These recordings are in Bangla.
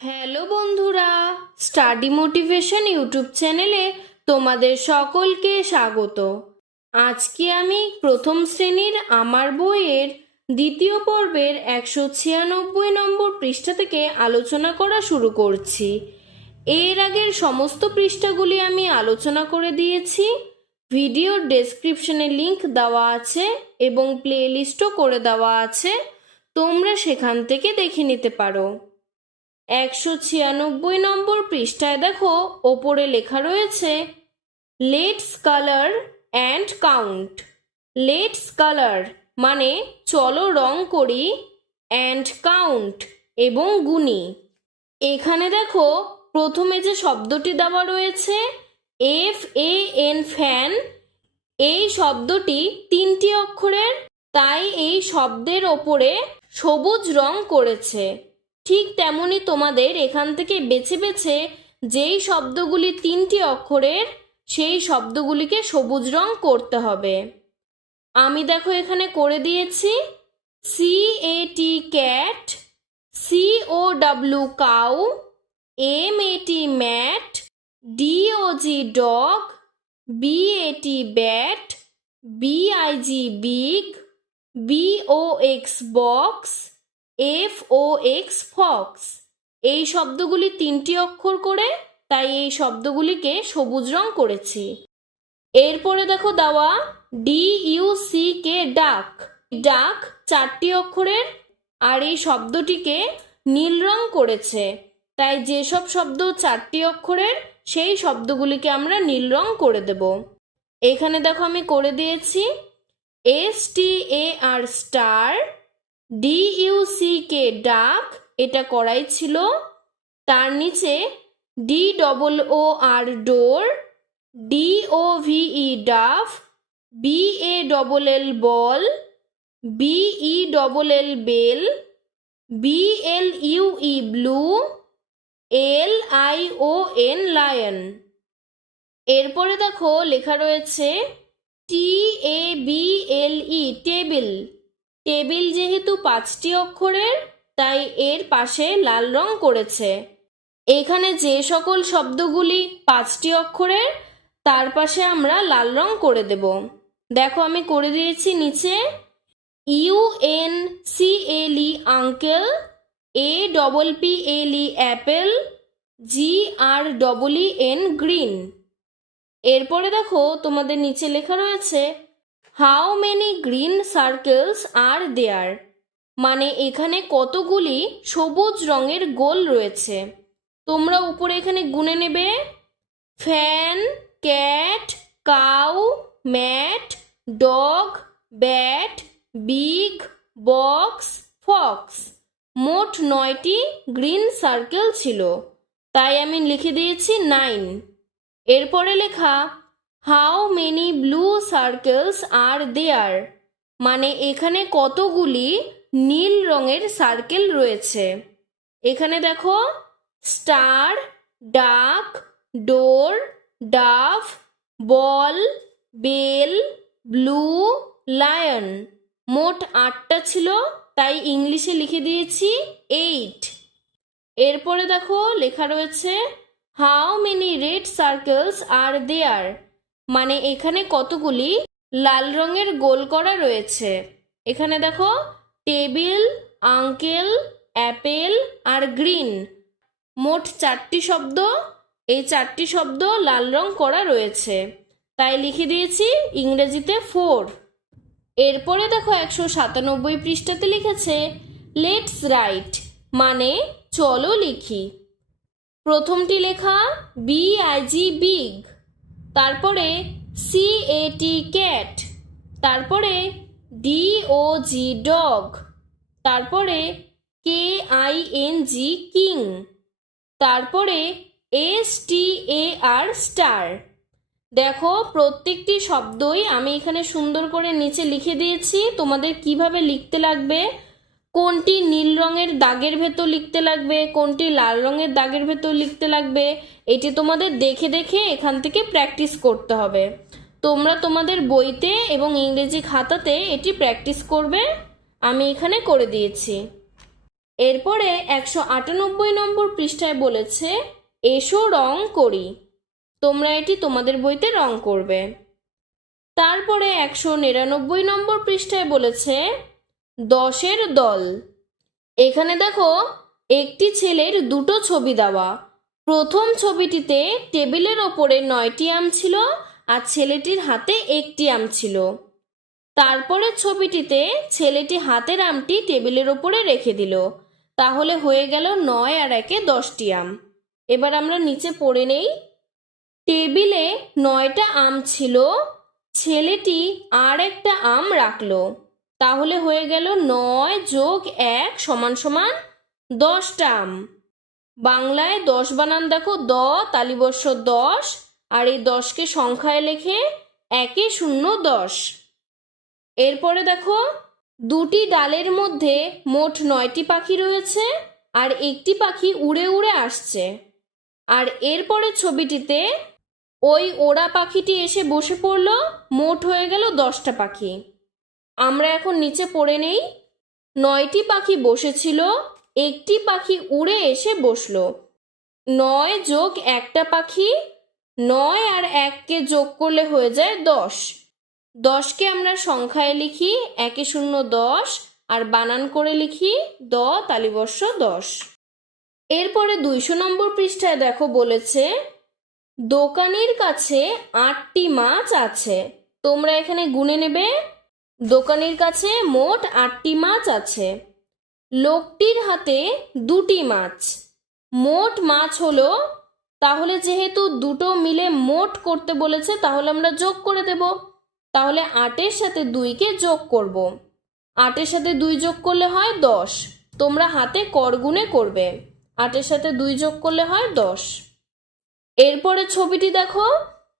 হ্যালো বন্ধুরা, স্টাডি মোটিভেশন ইউটিউব চ্যানেলে তোমাদের সকলকে স্বাগত। আজকে আমি প্রথম শ্রেণীর আমার বইয়ের দ্বিতীয় পর্বের 196 নম্বর পৃষ্ঠা থেকে আলোচনা করা শুরু করছি। এর আগের সমস্ত পৃষ্ঠাগুলি আমি আলোচনা করে দিয়েছি। ভিডিওর ডেসক্রিপশনে লিংক দেওয়া আছে এবং প্লেলিস্টও করে দেওয়া আছে, তোমরা সেখান থেকে দেখে নিতে পারো। 196 নম্বর পৃষ্ঠায় দেখো, ওপরে লেখা রয়েছে let's colour and count. Let's colour মানে চলো রং করি, অ্যান্ড কাউন্ট এবং গুনি। এখানে দেখো প্রথমে যে শব্দটি দেওয়া রয়েছে FAN ফ্যান, এই শব্দটি 3টি অক্ষরের, তাই এই শব্দের ওপরে সবুজ রং করেছে। ঠিক তেমনি তোমাদের এখান থেকে বেছে বেছে যেই শব্দগুলি 3টি অক্ষরের সেই শব্দগুলিকে সবুজ রং করতে হবে। আমি দেখো এখানে করে দিয়েছি CAT cat, COW cow, MAT mat, DOG dog, BAT bat, BIG big, BOX box, FOX fox. এই শব্দগুলি 3টি অক্ষর করে, তাই এই শব্দগুলিকে সবুজ রং করেছি। এরপরে দেখো দেওয়া DUCK ডাক। ডাক 4টি অক্ষরের, আর এই শব্দটিকে নীল রং করেছে, তাই যেসব শব্দ 4টি অক্ষরের সেই শব্দগুলিকে আমরা নীল রং করে দেব। এখানে দেখো আমি করে দিয়েছি STAR স্টার, DUCK ডাক, এটা করাই ছিল। তার নিচে DOOR ডোর, DOVE ডাফ, BALL বল, BELL bell, BLUE blue, LION lion. এরপরে দেখো লেখা রয়েছে TABLE টেবিল। টেবিল যেহেতু 5টি অক্ষরের, তাই এর পাশে লাল রং করেছে। এখানে যে সকল শব্দগুলি 5টি অক্ষরের তার পাশে আমরা লাল রং করে দেব। দেখো আমি করে দিয়েছি নিচে UNCLE uncle, APPLE apple, GREEN green. এরপরে দেখো তোমাদের নিচে লেখা রয়েছে how many green circles are there, মানে এখানে কতগুলি সবুজ রঙের গোল রয়েছে। তোমরা উপরে এখানে গুনে নেবে fan, cat, cow, mat, dog, bat, big, box, fox. মোট 9টি গ্রিন সার্কেল ছিল, তাই আমি লিখে দিয়েছি 9। এরপরে লেখা how many blue circles are there, মানে এখানে কতগুলি নীল রঙের সার্কেল রয়েছে। এখানে দেখো স্টার, ডাক, ডোর, ডাফ, বল, বেল, ব্লু, লায়ন। মোট 8টা ছিল, তাই ইংলিশে লিখে দিয়েছি 8। এরপরে দেখো লেখা রয়েছে how many red circles are there, মানে এখানে কতগুলি লাল রঙের গোল করা রয়েছে। এখানে দেখো টেবিল, আঙ্কেল, অ্যাপেল আর গ্রিন। মোট 4টি শব্দ, এই 4টি শব্দ লাল রং করা রয়েছে, তাই লিখে দিয়েছি ইংরেজিতে 4। এরপরে দেখো 197 পৃষ্ঠাতে লিখেছে লেটস রাইট, মানে চলো লিখি। প্রথমটি লেখা BIG বিগ, তারপরে CAT ক্যাট, তারপরে DOG ডগ, তারপরে KING কিং, তারপরে STAR স্টার। দেখো প্রত্যেকটি শব্দই আমি এখানে সুন্দর করে নিচে লিখে দিয়েছি। তোমাদের কিভাবে লিখতে লাগবে, কোনটি নীল রঙের দাগের ভেতর লিখতে লাগবে, কোনটি লাল রঙের দাগের ভেতর লিখতে লাগবে, এটি তোমাদের দেখে দেখে এখান থেকে প্র্যাকটিস করতে হবে। তোমরা তোমাদের বইতে এবং ইংরেজি খাতাতে এটি প্র্যাকটিস করবে। আমি এখানে করে দিয়েছি। এরপরে 198 নম্বর পৃষ্ঠায় বলেছে এসো রং করি। তোমরা এটি তোমাদের বইতে রং করবে। তারপরে 199 নম্বর পৃষ্ঠায় বলেছে 10-এর দল। এখানে দেখো একটি ছেলের দুটো ছবি দেওয়া। প্রথম ছবিটিতে টেবিলের ওপরে 9টি আম ছিল আর ছেলেটির হাতে একটি আম ছিল। তারপরের ছবিটিতে ছেলেটি হাতের আমটি টেবিলের ওপরে রেখে দিল। তাহলে হয়ে গেল 9 আর 1-এ 10টি আম। এবার আমরা নিচে পড়ে নেই। টেবিলে 9টা আম ছিল, ছেলেটি আর একটা আম রাখলো। তাহলে হয়ে গেল 9 + 1 = 10টা আম। বাংলায় 10 বানান দেখো, দ তালিবর্ষ 10, আর এই 10কে সংখ্যায় লেখে 1 0 10। এরপরে দেখো দুটি ডালের মধ্যে মোট 9টি পাখি রয়েছে আর একটি পাখি উড়ে উড়ে আসছে। আর এরপরে ছবিটিতে ওই ওড়া পাখিটি এসে বসে পড়লো, মোট হয়ে গেল 10টা পাখি। আমরা এখন নিচে পড়ে নেই। 9টি পাখি বসেছিল, একটি পাখি উড়ে এসে বসলো। 9 + 1টা পাখি, 9 আর 1কে যোগ করলে হয়ে যায় 10। 10কে আমরা সংখ্যায় লিখি 1 0 10 আর বানান করে লিখি দ তালিবর্ষ 10। এরপরে 200 নম্বর পৃষ্ঠায় দেখো বলেছে দোকানের কাছে 8টি মাছ আছে। তোমরা এখানে গুনে নেবে। দোকানের কাছে মোট 8টি মাছ আছে। লোকটির হাতে 2টি মাছ। মোট মাছ হলো, তাহলে যেহেতু দুটো মিলে মোট করতে বলেছে তাহলে আমরা যোগ করে দেব। তাহলে 8-এর সাথে 2কে যোগ করব। 8-এর সাথে 2 যোগ করলে হয় 10। তোমরা হাতে করগুনে করবে। 8-এর সাথে 2 যোগ করলে হয় 10। এরপরে ছবিটি দেখো,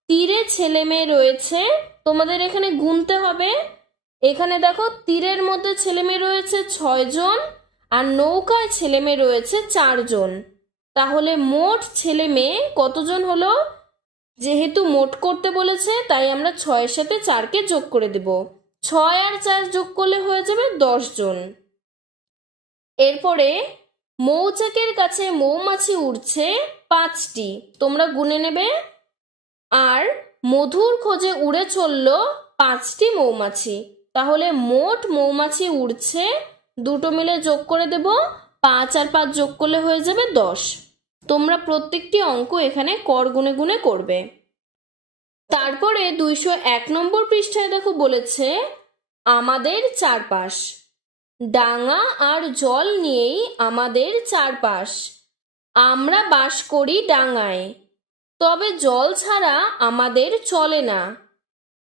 তীরে ছেলে মেয়ে রয়েছে। তোমাদের এখানে গুনতে হবে। এখানে দেখো তীরের মধ্যে ছেলে মেয়ে রয়েছে 6 জন আর নৌকায় ছেলে মেয়ে রয়েছে 4 জন। তাহলে মোট ছেলে মেয়ে কতজন হলো? যেহেতু মোট করতে বলেছে তাই আমরা 6-এর সাথে 4কে যোগ করে দেব। 6 আর 4 যোগ করলে হয়ে যাবে 10 জন। এরপরে মৌচাকের কাছে মৌমাছি উড়ছে 5টি। তোমরা গুনে নেবে। আর মধুর খোঁজে উড়ে চলল 5টি মৌমাছি। তাহলে মোট মৌমাছি উড়ছে, দুটো মিলে যোগ করে দেব। 5 আর 5 যোগ করলে হয়ে যাবে 10। তোমরা প্রত্যেকটি অঙ্ক এখানে কর গুনে গুনে করবে। তারপরে 201 নম্বর পৃষ্ঠায় দেখো বলেছে আমাদের চারপাশ। ডাঙা আর জল নিয়েই আমাদের চারপাশ। আমরা বাস করি ডাঙায়, তবে জল ছাড়া আমাদের চলে না।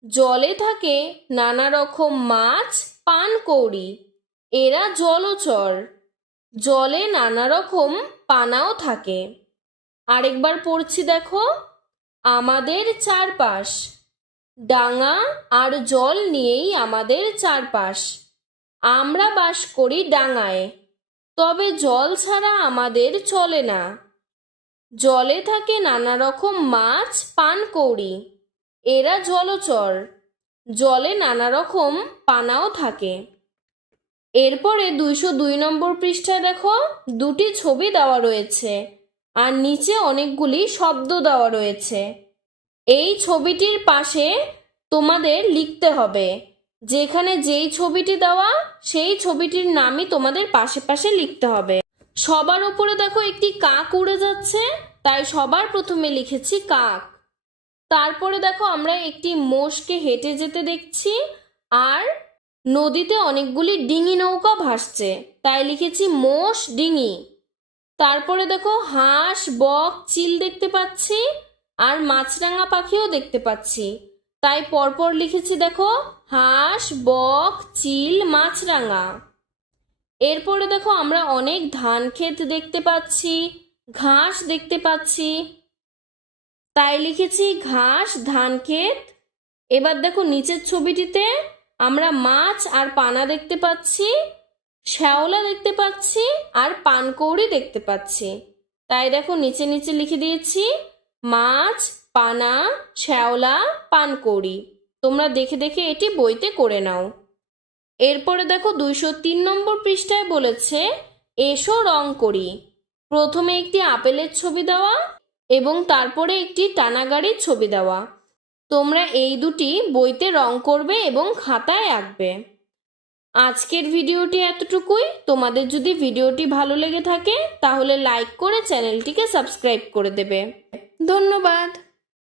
জলে থাকে নানা রকম মাছ, পানকৌড়ি, এরা জলচর। জলে নানা রকম পানাও থাকে। আরেকবার পড়ছি দেখো, আমাদের চারপাশ। ডাঙা আর জল নিয়েই আমাদের চারপাশ। আমরা বাস করি ডাঙায়, তবে জল ছাড়া আমাদের চলে না। জলে থাকে নানা রকম মাছ, পানকৌড়ি, এরা জলচর। জলে নানা রকম পানাও থাকে। এরপরে 202 নম্বর পৃষ্ঠায় দেখো দুটি ছবি দেওয়া রয়েছে আর নিচে অনেকগুলি শব্দ দেওয়া রয়েছে। এই ছবিটির পাশে তোমাদের লিখতে হবে। যেখানে যেই ছবিটি দেওয়া সেই ছবিটির নামই তোমাদের পাশে পাশে লিখতে হবে। সবার উপরে দেখো একটি কাক উড়ে যাচ্ছে, তাই সবার প্রথমে লিখেছি কাক। তারপরে দেখো আমরা একটি মোষকে হেঁটে যেতে দেখছি আর নদীতে অনেকগুলি ডিঙি নৌকা ভাসছে, তাই লিখেছি মোষ ডিঙি। তারপরে দেখো হাঁস, বক, চিল দেখতে পাচ্ছি আর মাছরাঙা পাখিও দেখতে পাচ্ছি, তাই পরপর লিখেছি দেখো হাঁস, বক, চিল, মাছরাঙা। এরপরে দেখো আমরা অনেক ধান ক্ষেত দেখতে পাচ্ছি, ঘাস দেখতে পাচ্ছি, তাই লিখেছি ঘাস, ধান ক্ষেত। এবার দেখো নিচের ছবিটিতে আমরা মাছ আর পানা দেখতে পাচ্ছি, শ্যাওলা দেখতে পাচ্ছি আর পানকৌড়ি দেখতে পাচ্ছি, তাই দেখো নিচে নিচে লিখে দিয়েছি মাছ, পানা, শ্যাওলা, পানকৌড়ি। তোমরা দেখে দেখে এটি বইতে করে নাও। এরপরে দেখো 203 নম্বর পৃষ্ঠায় বলেছে এসো রং করি। প্রথমে একটি আপেলের ছবি দেওয়া এবং তারপরে একটি টানা গাড়ির ছবি দেওয়া। তোমরা এই দুটি বইতে রং করবে এবং খাতায় আঁকবে। আজকের ভিডিওটি এতটুকুই। তোমাদের যদি ভিডিওটি ভালো লেগে থাকে তাহলে লাইক করে চ্যানেলটিকে সাবস্ক্রাইব করে দেবে। ধন্যবাদ।